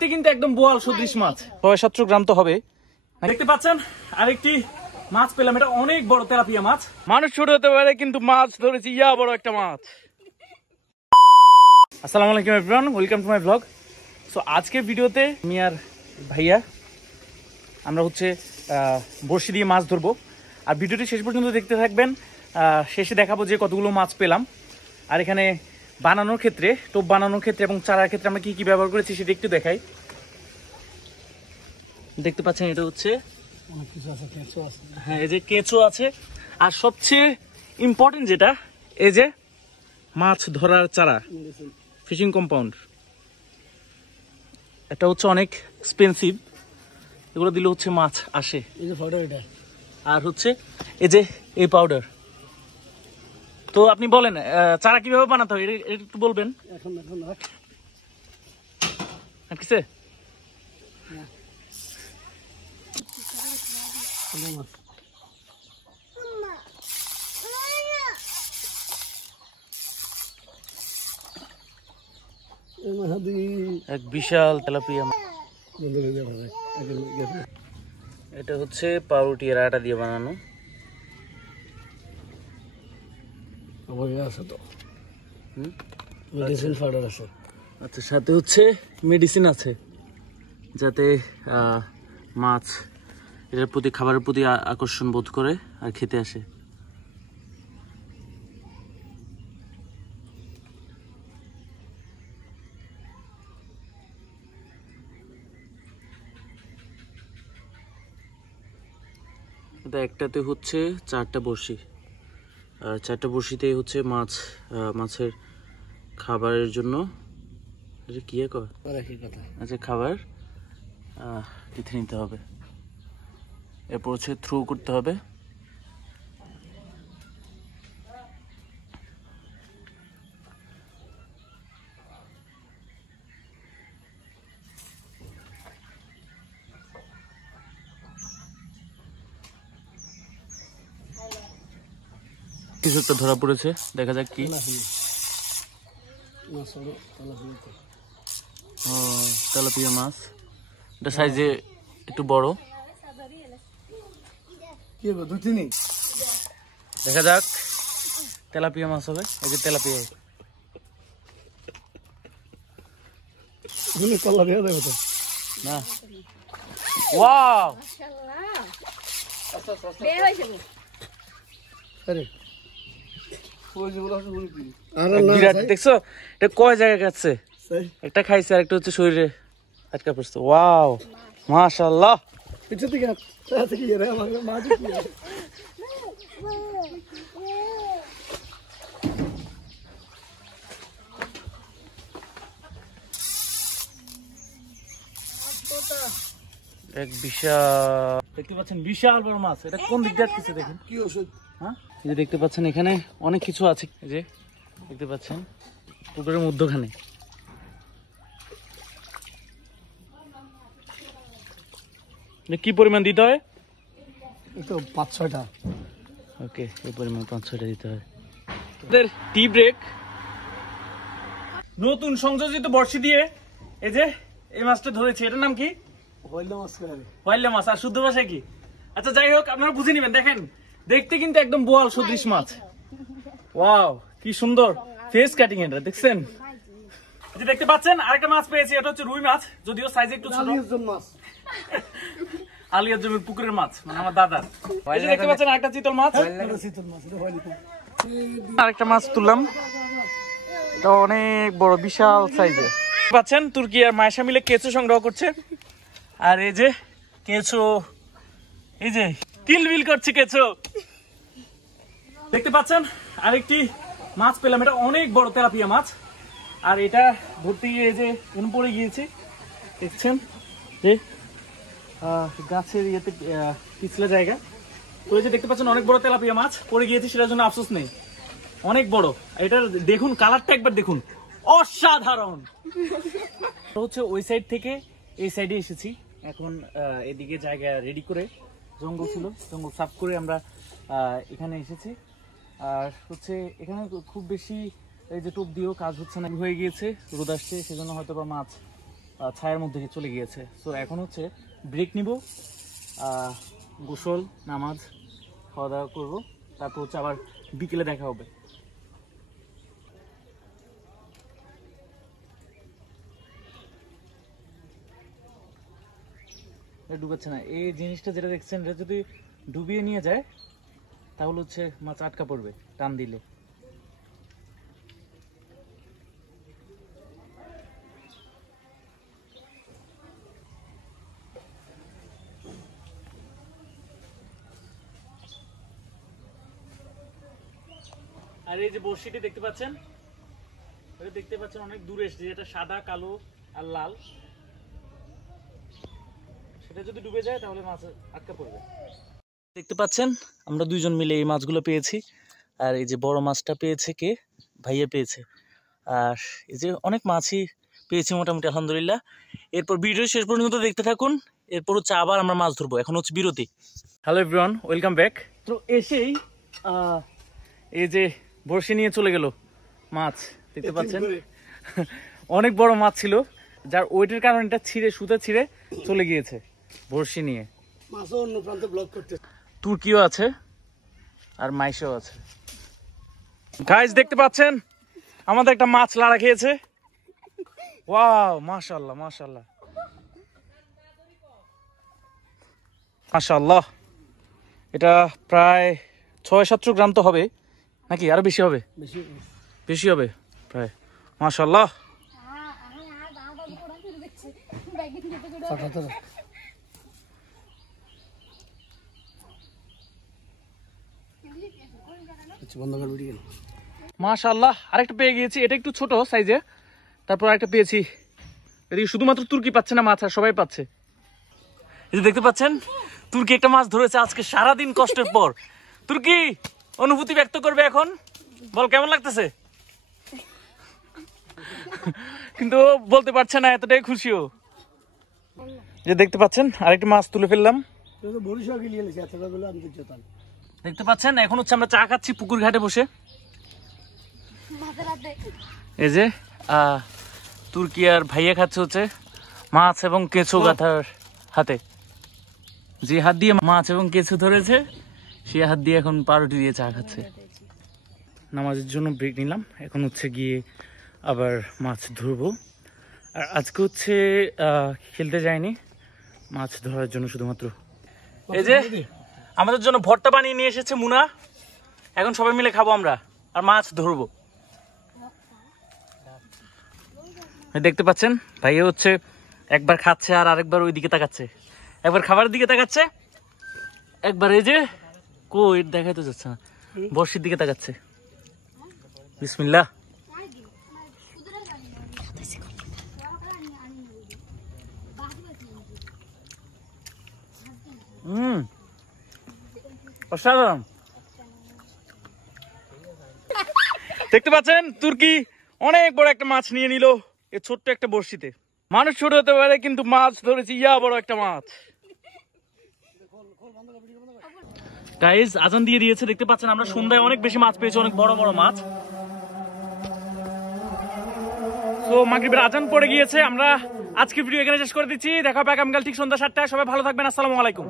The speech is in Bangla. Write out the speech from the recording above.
দেখতে কিন্তু একদম বোয়াল সদৃশ মাছ, ৬-৭ গ্রাম তো হবে। দেখতে পাচ্ছেন আরেকটি মাছ পেলাম, এটা অনেক বড় তেলাপিয়া মাছ। মানুষ ছোট হতে পারে কিন্তু মাছ ধরেছি ইয়া বড় একটা মাছ। আসসালামু আলাইকুম everyone, welcome to my blog. So আজকের ভিডিওতে আমি আর ভাইয়া আমরা বড়শি দিয়ে মাছ ধরবো। আর ভিডিওটি শেষ পর্যন্ত দেখতে থাকবেন, শেষে দেখাবো যে কতগুলো মাছ পেলাম। আর এখানে বানানোর ক্ষেত্রে, টোপ বানানোর ক্ষেত্রে এবং চারার ক্ষেত্রে আমরা কি কি ব্যবহার করেছি সেটা একটু দেখাই। দেখতে পাচ্ছেন এটা হচ্ছে, হ্যাঁ এই যে কেঁচো আছে। আর সবচেয়ে ইম্পর্টেন্ট যেটা, এই যে মাছ ধরার চারা, ফিশিং কম্পাউন্ড। এটা হচ্ছে অনেক এক্সপেন্সিভ, এগুলো দিলে হচ্ছে মাছ আসে। আর হচ্ছে এই যে এই পাউডার। তো আপনি বলেন চারা কিভাবে বানাতে হয় এটা একটু বলবেন। কিসে এক বিশাল তেলাপিয়া। এটা হচ্ছে পাউরুটি আর আটা দিয়ে বানানো। আচ্ছা, সাথে হচ্ছে মেডিসিন আছে যাতে মাছ এটার প্রতি, খাবারের প্রতি আকর্ষণ বোধ করে আর খেতে আসে। এটা একটাতে হচ্ছে 4টা বড়শি, আর 4টা বড়শিতেই হচ্ছে মাছের খাবারের জন্য কি আচ্ছা খাবার গেঁথে নিতে হবে। এরপর হচ্ছে থ্রো করতে হবে। কিছু একটা ধরা পড়েছে, দেখা যাক কি। তেলাপিয়া মাছ, এটা সাইজে একটু বড়। দেখা যাক তেলাপিয়া মাছ হবে। এই যে তেলাপিয়া, না ওয়াও, দেখছো এটা কয় জায়গায় কাটছে, একটা খাইছে আর একটা হচ্ছে শরীরে আটকা পড়ছে। ওয়াও মাশাআল্লাহ। এক বিশাল, দেখতে পাচ্ছেন বিশাল বড় মাছ। এটা কোন দিক দিয়ে আটকেছে দেখেন, কি ওষুধ। হ্যাঁ এই যে দেখতে পাচ্ছেন এখানে অনেক কিছু আছে। এই যে দেখতে পাচ্ছেন পুকুরের মধ্যখানে। কি পরিমাণ দিতে হয়? 5-6টা। ওকে, এই পরিমাণ 5-6টা দিতে হয়। টি ব্রেক, নতুন সংযোজিত বর্ষি দিয়ে এই যে এই মাছটা ধরেছি। এটার নাম কি? হোয়াইলা মাছ। আর শুদ্ধ ভাষায় কি? আচ্ছা যাই হোক, আপনারা বুঝে নেবেন। দেখেন দেখতে কিন্তু একদম বোয়াল সদৃশ মাছ। ওয়াও কি সুন্দর ফেস কাটিং, এটা দেখছেন? দেখতে পাচ্ছেন আরেকটা মাছ পেয়েছি, এটা হচ্ছে রুই মাছ, যদিও সাইজ একটু ছোট। আলিয়ার জমির পুকুরের মাছ, মানে আমার দাদার। এই যে দেখতে পাচ্ছেন আরেকটা চিতল মাছ। আরেকটা মাছ তুললাম, এটা অনেক বড় বিশাল সাইজের। পাচ্ছেন তুর্কি আর মায়েশা মিলে কেঁচো সংগ্রহ করছে। আর এই যে কেঁচো, এই যে কিলবিল করছে কেঁচো। দেখতে পাচ্ছেন আরেকটি মাছ পেলাম, এটা অনেক বড় তেলাপিয়া মাছ। আর এটা ধরতে গিয়ে এই যে পড়ে গিয়েছে, দেখছেন যে গাছের ইয়েতে পিছলে জায়গা। তো এই যে দেখতে পাচ্ছেন অনেক বড় তেলাপিয়া মাছ পড়ে গিয়েছে, সেটার জন্য আফসোস নেই, অনেক বড়। এটা দেখুন কালারটা একবার দেখুন, অসাধারণ। হচ্ছে ওই সাইড থেকে এই সাইডে এসেছি। এখন এদিকে জায়গা রেডি করে, জঙ্গল ছিল, জঙ্গল সাফ করে আমরা এখানে এসেছি। আর হচ্ছে এখানে খুব বেশি এই যে টোপ দিয়েও কাজ হচ্ছে না, হয়ে গিয়েছে, রোদ আসছে, সেজন্য হয়তো বা মাছ ছায়ার মধ্যে চলে গিয়েছে। সো এখন হচ্ছে ব্রেক নিব, গোসল নামাজ খাওয়া দাওয়া করবো, তারপর হচ্ছে আবার বিকেলে দেখা হবে। ডুবাচ্ছে না, এই জিনিসটা যেটা দেখছেন এটা যদি ডুবিয়ে নিয়ে যায় তাহলে হচ্ছে মাছ আটকা পড়বে টান দিলে। আর এই যে বড়শিটি দেখতে পাচ্ছেন, এটা দেখতে পাচ্ছেন অনেক দূরে এসেছে, যেটা সাদা কালো আর লাল, সেটা যদি ডুবে যায় তাহলে মাছ আটকা পড়বে। দেখতে পাচ্ছেন আমরা দুইজন মিলে এই মাছগুলো পেয়েছি। আর এই যে বড় মাছটা পেয়েছে কে? ভাইয়া পেয়েছে। আর এই যে অনেক মাছই পেয়েছি মোটামুটি আলহামদুলিল্লাহ। এরপর ভিডিও শেষ পর্যন্ত দেখতে থাকুন, এরপর হচ্ছে আবার আমরা মাছ ধরবো। এখন হচ্ছে বিরতি। Hello everyone, welcome back. তো এসেই এই যে বড়শি নিয়ে চলে গেল মাছ, দেখতে পাচ্ছেন অনেক বড় মাছ ছিল, যার ওয়েটের কারণে এটা সুতা ছিঁড়ে চলে গিয়েছে বড়শি নিয়ে। মাছও অন্য প্রান্তে ব্লক করতে, তুর্কিও আছে আর মাইশও আছে। গাইস দেখতে পাচ্ছেন আমাদের একটা মাছ লাড়া খেয়েছে। ওয়াও, মাশাআল্লাহ মাশাআল্লাহ মাশাআল্লাহ। এটা প্রায় 600-700 গ্রাম তো হবে নাকি আরো বেশি হবে? বেশি হবে প্রায়। মাশাআল্লাহ। মাশাআল্লাহ, আরেকটা পেয়ে গিয়েছি। এটা একটু ছোট সাইজে, তারপর আরেকটা পেয়েছি। এদিকে শুধুমাত্র তুর্কি পাচ্ছে না মাছ, আর সবাই পাচ্ছে। এই যে দেখতে পাচ্ছেন তুর্কি একটা মাছ ধরেছে আজকে সারাদিন কষ্টের পর। তুর্কি অনুভূতি ব্যক্ত করবে এখন, বল কেমন লাগতেছে? কিন্তু বলতে পারছে না, এতটাই খুশিও। যে দেখতে পাচ্ছেন আরেকটা মাছ তুলে ফেললাম। দেখতে পাচ্ছেন এখন হচ্ছে আমরা চা খাচ্ছি পুকুর ঘাটে বসে। এই যে তুর্কি আর ভাইয়া খাচ্ছে হচ্ছে মাছ এবং কেঁচো গাথার হাতে। যে হাত দিয়ে মাছ এবং কেঁচো ধরেছে সেই হাত দিয়ে এখন পাউরুটি দিয়ে চা খাচ্ছে। নামাজের জন্য ব্রেক নিলাম, এখন হচ্ছে গিয়ে আবার মাছ ধরবো। আর আজকে হচ্ছে খেলতে যায়নি, মাছ ধরার জন্য শুধুমাত্র। এই যে আমাদের জন্য ভর্তা বানিয়ে নিয়ে এসেছে মুনা, এখন সবাই মিলে খাবো আমরা আর মাছ ধরবো। দেখতে পাচ্ছেন ভাইয়া হচ্ছে একবার খাচ্ছে আর আরেকবার ওই দিকে তাকাচ্ছে, একবার খাবারের দিকে তাকাচ্ছে, একবার এই যে কই দেখাইতে যাচ্ছে না, বর্ষির দিকে তাকাচ্ছে। বিসমিল্লাহ। অসাধারণ। দেখতে পাচ্ছেন তুর্কি অনেক বড় একটা মাছ নিয়ে নিল এই ছোট্ট একটা বড়শিতে। মানুষ ছোট হতে পারে কিন্তু মাছ ধরেছি ইয়া বড় একটা মাছ। গাইস আজান দিয়ে দিয়েছে, দেখতে পাচ্ছেন আমরা সন্ধ্যায় অনেক বেশি মাছ পেয়েছি, অনেক বড় বড় মাছ। তো মাগরিবের আজান পড়ে গিয়েছে, আমরা আজকে ভিডিও এখানে শেষ করে দিচ্ছি। দেখা হবে আগামীকাল ঠিক সন্ধ্যা 7টায়। সবাই ভালো থাকবেন, আসসালামু আলাইকুম।